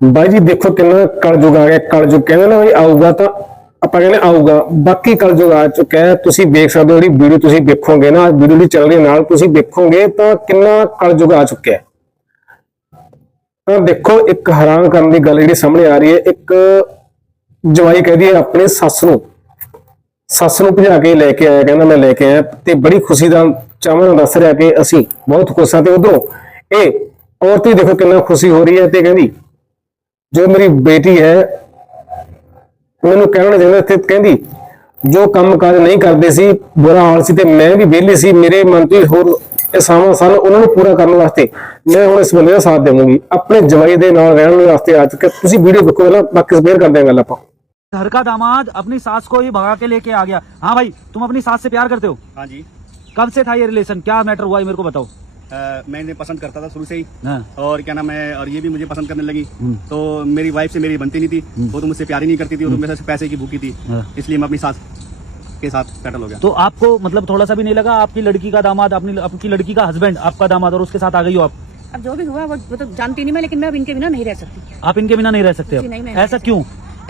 ਬਾਈ ਜੀ ਦੇਖੋ ਕਿੰਨਾ ਕਲਯੁਗ ਆ ਗਿਆ। ਕਲਯੁਗ ਕਹਿੰਦੇ ਨਾ ਵੀ ਆਊਗਾ ਤਾਂ ਆਪਾਂ ਕਹਿੰਦੇ ਆਊਗਾ, ਬਾਕੀ ਕਲਯੁਗ ਆ ਚੁੱਕਾ ਹੈ। ਤੁਸੀਂ ਦੇਖ ਸਕਦੇ ਹੋ, ਜਿਹੜੀ ਵੀਡੀਓ ਤੁਸੀਂ ਦੇਖੋਗੇ ਨਾ, ਵੀਡੀਓ ਦੀ ਚੱਲ ਰਹੀ ਨਾਲ ਤੁਸੀਂ ਦੇਖੋਗੇ ਤਾਂ ਕਿੰਨਾ ਕਲਯੁਗ ਆ ਚੁੱਕਿਆ ਹੈ। ਤਾਂ ਦੇਖੋ ਇੱਕ ਹੈਰਾਨ ਕਰਨ ਦੀ ਗੱਲ ਜਿਹੜੀ ਸਾਹਮਣੇ ਆ ਰਹੀ ਹੈ। ਇੱਕ ਜਵਾਈ ਕਹਦੀ ਹੈ ਆਪਣੇ ਸੱਸ ਨੂੰ ਭਜਾ ਕੇ ਲੈ ਕੇ ਆਇਆ, ਕਹਿੰਦਾ ਮੈਂ ਲੈ ਕੇ ਆਇਆ ਤੇ ਬੜੀ ਖੁਸ਼ੀ ਦਾ ਚਾਵਾਂ ਨਾਲ ਦੱਸ ਰਿਹਾ ਕਿ ਅਸੀਂ ਬਹੁਤ ਖੁਸ਼ ਹਾਂ। ਤੇ ਉਧਰੋਂ ਇਹ ਔਰਤ ਹੀ ਦੇਖੋ ਕਿੰਨਾ ਖੁਸ਼ੀ ਹੋ ਰਹੀ ਹੈ ਤੇ ਕਹਿੰਦੀ ਜੋ ਮੇਰੀ बेटी है मैनू कहना चाहता इत्थे, कहती जो काम काज नहीं करते सी, बुरा हाल सी ते मैं भी वेली सी, मेरे मन च होर इसावां सन, उन्हां नूं पूरा करने वास्ते मैं हुण इस बंदे दा साथ देवांगी अपने जवाई दे नाल रहण वास्ते। आ चुके तुसीं वीडियो देखो, पहलां बाकी क्लियर करदे हां गल आपां। घर का दामाद अपनी सास को ही भगा के लेके आ गया। हाँ भाई, तुम अपनी सास से प्यार करते हो? हाँ जी। कब से था ये रिलेशन, क्या मैटर हुआ ये मेरे को बताओ। मैं इन्हें पसंद करता था शुरू से ही। हाँ। और क्या नाम है, और ये भी मुझे पसंद करने लगी। तो मेरी वाइफ से मेरी बनती नहीं थी, वो तो मुझसे प्यार ही नहीं करती थी, वो तो मेरे से पैसे की भूखी थी। हाँ। इसलिए मैं अपनी सास के साथ सेटल हो गया। तो आपको मतलब थोड़ा सा भी नहीं लगा आपकी लड़की का दामाद, आपकी लड़की का हस्बैंड आपका दामाद, और उसके साथ आ गई हो आप? अब जो भी हुआ वो तो जानती नहीं मैं, लेकिन मैं अब इनके बिना नहीं रह सकती। आप इनके बिना नहीं रह सकते जी, नहीं, मैं अब? ऐसा क्यों?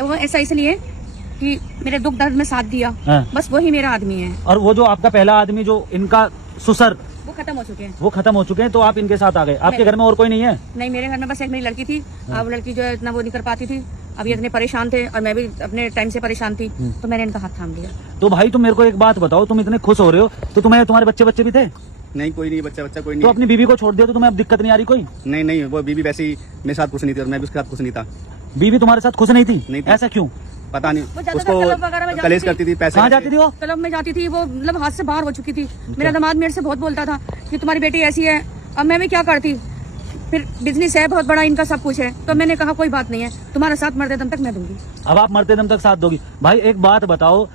वो ऐसा इसलिए कि मेरे दुख दर्द में साथ दिया। हाँ। बस वही मेरा आदमी है। और वो जो आपका पहला आदमी जो इनका ससुर, वो खत्म हो चुके हैं। वो खत्म हो चुके हैं, तो आप इनके साथ आ गए। आपके घर में और कोई नहीं है? नहीं, मेरे घर में बस एक मेरी लड़की थी। अब लड़की जो है इतना वो नहीं कर पाती थी, अब ये इतने परेशान थे और मैं भी अपने टाइम से परेशान थी, तो मैंने इनका हाथ थाम लिया। तो भाई तुम मेरे को एक बात बताओ, तुम इतने खुश हो रहे हो तो तुम्हारे बच्चे भी थे? नहीं, कोई नहीं, बच्चा कोई तो नहीं। अपनी बीवी को छोड़ दिया तो तुम्हें अब दिक्कत नहीं आ रही कोई? नहीं, वो बीवी वैसे ही मेरे साथ खुश नहीं थी और मैं भी उसके साथ खुश नहीं था। बीवी तुम्हारे साथ खुश नहीं थी? नहीं थी। ऐसा क्यों? पता वो नहीं, ज्यादातर क्लब वगैरह में उसको जाती कलेश थी। करती थी, पैसे कहाँ जाती थी वो? क्लब में जाती थी वो, मतलब हाथ से बाहर हो चुकी थी। मेरा दामाद मेरे से बहुत बोलता था कि तुम्हारी बेटी ऐसी है। अब मैं भी क्या करती, फिर बिजनेस है बहुत बड़ा, इनका सब कुछ है, तो मैंने कहा कोई बात नहीं है, तुम्हारा साथ मरते दम तक मैं दूंगी। अब आप मरते दम तक साथ दोगी? भाई एक बात बताओ,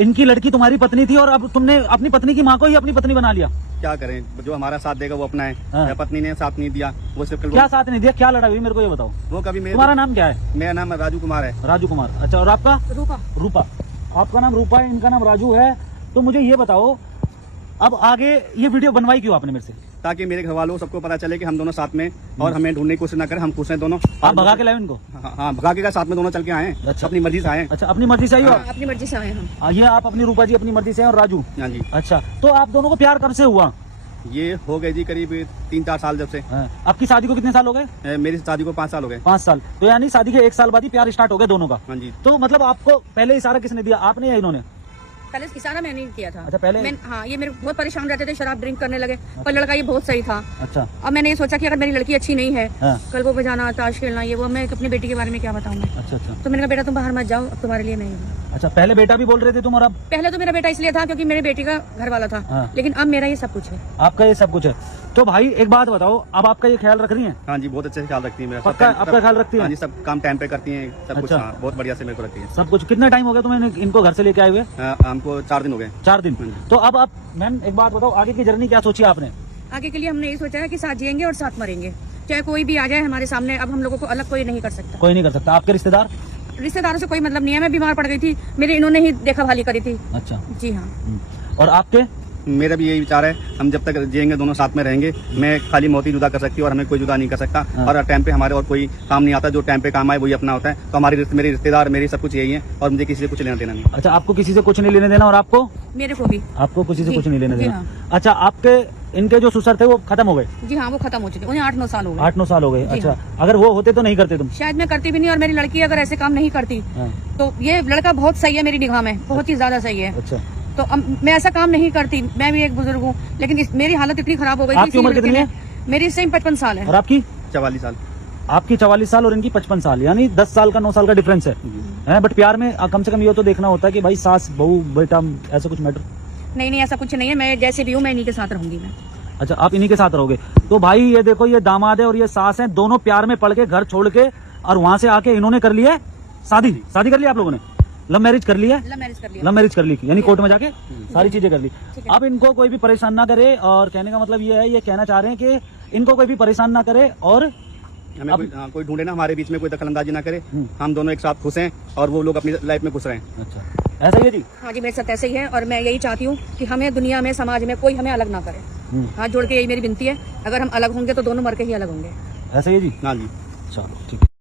इनकी लड़की तुम्हारी पत्नी थी और अब तुमने अपनी पत्नी की माँ को ही अपनी पत्नी बना लिया। क्या करें, जो हमारा साथ देगा वो अपना है। हाँ। मेरी पत्नी ने साथ नहीं दिया, वो सिर्फ क्या साथ नहीं दिया, क्या लड़ाई हुई मेरे को ये बताओ। वो कभी तुम्हारा नाम क्या है? मेरा नाम राजू कुमार है। राजू कुमार, अच्छा। और आपका? रूपा। रूपा। आपका नाम रूपा है, इनका नाम राजू है। तो मुझे ये बताओ, अब आगे ये वीडियो बनवाई क्यों आपने मेरे से? ताकि मेरे घर वालों सबको पता चले कि हम दोनों साथ में, और हमें ढूंढने की कोशिश ना करें, हम खुश हैं दोनों। आप भगा के लाए इनको? हाँ, भगा के साथ में दोनों चल के आए हैं। अच्छा। अपनी मर्जी से आए हैं। अच्छा, अपनी मर्जी से आई हो आप? हाँ, अपनी मर्जी से आए हम। ये आप अपनी रूपा जी अपनी मर्जी से हैं और राजू? हाँ जी। अच्छा, तो आप दोनों को प्यार कब से हुआ? ये हो गए जी करीब 3-4 साल जब से। हाँ। आपकी शादी को कितने साल हो गए? मेरी शादी को 5 साल हो गए। 5 साल। तो यानी शादी के 1 साल बाद ही प्यार स्टार्ट हो गया दोनों का? हाँ जी। तो मतलब आपको पहले इशारा किसने दिया, आपने या इन्होंने? पहले इशारा मैंने ही किया था। अच्छा, पहले? हाँ, ये मेरे बहुत परेशान रहते थे, शराब ड्रिंक करने लगे, पर लड़का ये बहुत सही था। अच्छा। अब मैंने ये सोचा कि अगर मेरी लड़की अच्छी नहीं है, हाँ। कल को बजाना, ताश खेलना, ये वो, मैं अपनी बेटी के बारे में क्या बताऊं मैं। अच्छा। तो मैंने कहा बेटा तुम बाहर मत जाओ, अब तुम्हारे लिए नहीं है। अच्छा, पहले बेटा भी बोल रहे थे तुम, और अब? पहले तो मेरा बेटा इसलिए था क्योंकि मेरी बेटी का घर वाला था। हाँ। लेकिन अब मेरा ये सब कुछ है। आपका ये सब कुछ है। तो भाई एक बात बताओ, अब आपका ये ख्याल रख रही है? हाँ जी, बहुत अच्छे से ख्याल रखती है मेरा। पक्का आपका ख्याल रखती है? हाँ जी, सब काम टाइम पे करती हैं, सब कुछ। अच्छा। हाँ, बहुत बढ़िया से मेरे को रखती है सब कुछ। कितना टाइम हो गया तुम्हें इनको घर से लेके आए हुए? हमको 4 दिन हो गए। 4 दिन। तो अब आप मैम एक बात बताओ, आगे की जर्नी क्या सोची आपने? आगे के लिए हमने यही सोचा है कि साथ जिएंगे और साथ मरेंगे, चाहे कोई भी आ जाए हमारे सामने। अब हम लोगों को अलग कोई नहीं कर सकता। कोई नहीं कर सकता। आपके रिश्तेदार? रिश्तेदारों से कोई मतलब नहीं है, मैं बीमार पड़ गई थी, मेरे इन्होंने ही देखा भाली करी थी। अच्छा। जी हाँ। और आपके? मेरा भी यही विचार है, हम जब तक जिएंगे दोनों साथ में रहेंगे। मैं खाली मौत ही जुदा कर सकती है और हमें कोई जुदा नहीं कर सकता। हाँ। और टाइम पे हमारे और कोई काम नहीं आता, जो टाइम पे काम आए वही अपना होता है। तो मेरे रिश्तेदार, मेरी सब कुछ यही है और मुझे किसी से कुछ लेना देना नहीं। अच्छा, आपको किसी से कुछ नहीं लेने देना, और आपको? मेरे को भी। आपको किसी से जी, कुछ नहीं लेने जी देना। हाँ। अच्छा, आपके इनके जो ससुर थे वो खत्म हो गए? जी हाँ, वो खत्म हो चुके, उन्हें 8-9 साल हो गए। 8-9 साल हो गए। जी अच्छा। हाँ। अगर वो होते तो नहीं करते तुम? शायद मैं करती भी नहीं, और मेरी लड़की अगर ऐसे काम नहीं करती हाँ। तो ये लड़का बहुत सही है मेरी निगाह में, बहुत ही ज्यादा सही है। अच्छा। तो मैं ऐसा काम नहीं करती, मैं भी एक बुजुर्ग हूँ, लेकिन मेरी हालत इतनी खराब हो गई थी। आपकी उम्र कितनी है? मेरी इस टाइम 55 साल है। और आपकी? 44 साल। आपकी 44 साल और इनकी 55 साल, यानी 10 साल का 9 साल का डिफरेंस है। बट प्यार में कम से कम ये तो देखना होता है कि भाई सास बहू बेटा ऐसा कुछ मैटर? नहीं, ऐसा कुछ नहीं है, मैं जैसे भी हूँ मैं इन्हीं के साथ रहूंगी मैं। अच्छा, आप इन्हीं के साथ रहोगे। तो भाई ये देखो, ये दामाद है और ये सास है, दोनों प्यार में पड़ के घर छोड़ के, और वहां से आके इन्होंने कर लिया शादी कर ली आप लोगों ने? लव मैरिज कर ली है? लव मैरिज कर लिया। लव मैरिज कर ली, यानी कोर्ट में जाके सारी चीजें कर ली। ठीक है। अब इनको कोई भी परेशान ना करे, और कहने का मतलब ये है, ये कहना चाह रहे हैं कि इनको कोई भी परेशान ना करे, और हमें कोई ढूंढे ना, हमारे बीच में कोई दखलंदाजी ना करे। हम दोनों एक साथ खुश हैं और वो लोग अपनी लाइफ में खुश रहें। अच्छा, ऐसा ही है जी? हाँ जी, मेरे साथ ऐसे ही है, और मैं यही चाहती हूँ कि हमें दुनिया में, समाज में कोई हमें अलग ना करे। हाथ जोड़ के यही मेरी विनती है, अगर हम अलग होंगे तो दोनों मर के ही अलग होंगे। ऐसा ही है जी? हाँ जी। चलो ठीक है।